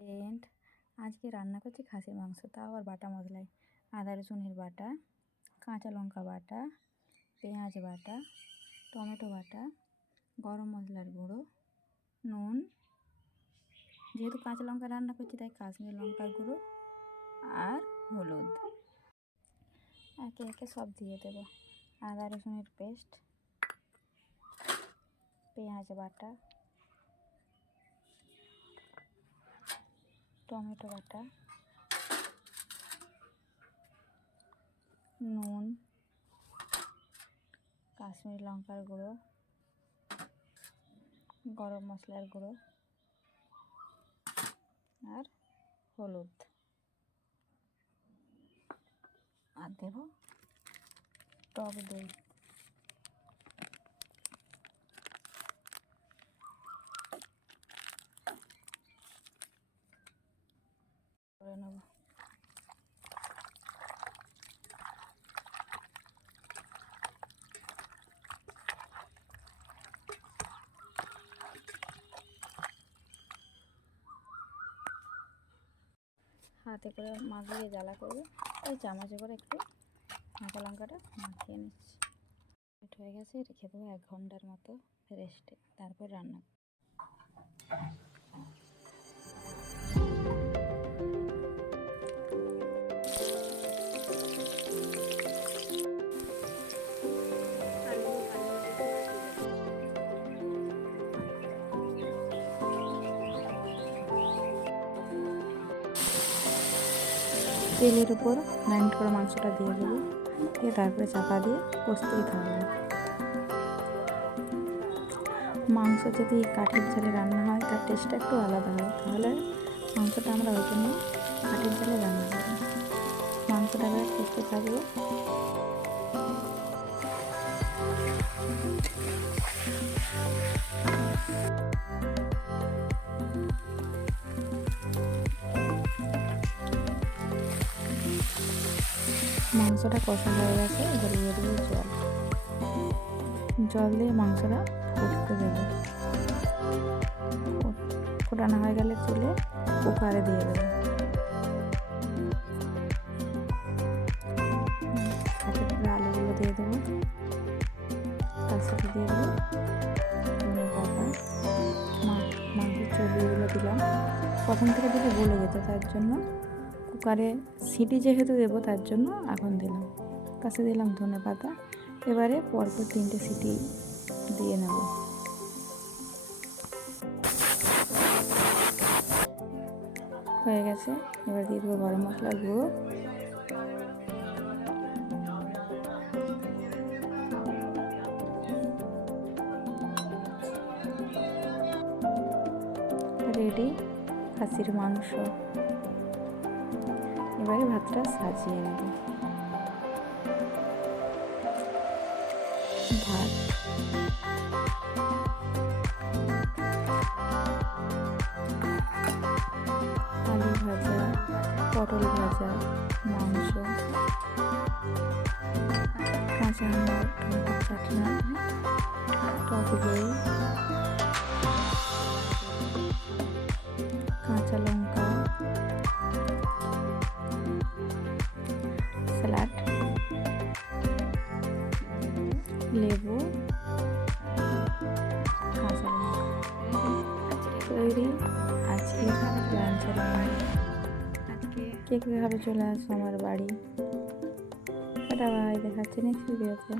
Friend, আজকে রান্না করছি খাসির মাংস, তাও আবার বাটা মশলায়। আদা রসুনের বাটা, কাঁচা লঙ্কা বাটা, পেঁয়াজ বাটা, টমেটো বাটা, গরম মশলার গুঁড়ো, নুন, যেহেতু কাঁচা লঙ্কা রান্না করছি তাই কাশ্মীরি লঙ্কার গুঁড়ো আর হলুদ। একে একে সব দিয়ে দেব। আদা রসুনের পেস্ট, পেঁয়াজ বাটা, টমেটো বাটা, নুন, কাশ্মীরি লঙ্কার গুঁড়ো, গরম মশলার গুঁড়ো আর হলুদ, আর দেব টক দই। করে নেব। হাতে করে মাখিয়ে জ্বালা করবে, ওই চামচে করে একটু কাঁচা লঙ্কাটা মাখিয়ে নিচ্ছি। হয়ে গেছে, রেখে দেবো 1 ঘন্টার মতো রেস্টে, তারপর রান্না। তেলের উপর গ্রাইন্ড করে মাংসটা দিয়ে দেবো, দিয়ে তারপরে চাপা দিয়ে কষতেই থাকবো। মাংস যদি কাঠের জালে রান্না হয় তার টেস্টটা একটু আলাদা হয়, তাহলে মাংসটা আমরা ওই জন্য কাঠের জালে রান্না করি। মাংসটাকে কষতে থাকবো। মাংসটা কষা হয়ে গেছে, এবার দিয়ে দেবো জল দিয়ে মাংসটা ফুটতে দেবো। ফোটানো হয়ে গেলে তুলে কুকারে দিয়ে দেবো। সাথে করে আলুগুলো দিয়ে দেবো, তার সাথে দিয়ে দেবো ধনে পাতা, মাংসের চর্বিগুলো দিলাম। প্রথম থেকে দিলে গলে যেত, তার জন্য কুকারে সিটি যেহেতু দেবো তার জন্য এখন দিলাম। কাছে দিলাম ধনে পাতা। এবারে পরপর 3টে সিটি দিয়ে নেব। হয়ে গেছে, এবার দিয়ে দেবো গরম মশলার গুঁড়ো, রেডি খাসির মাংস। এবারে ভাতটা সাজিয়ে নেব। ভাত, আলু ভাজা, পটল ভাজা, মাংস, কাঁচা আম, টমেটোর চাটনি, টক দই, কাঁচা লঙ্কা, স্যালাড, লেবু, কাঁচা লঙ্কা। তৈরি আজকে লাঞ্চের মেনু। কে কীভাবে চলে আসো আমার বাড়ি, এটা ভাই দেখাচ্ছি নেক্সট ভিডিওতে।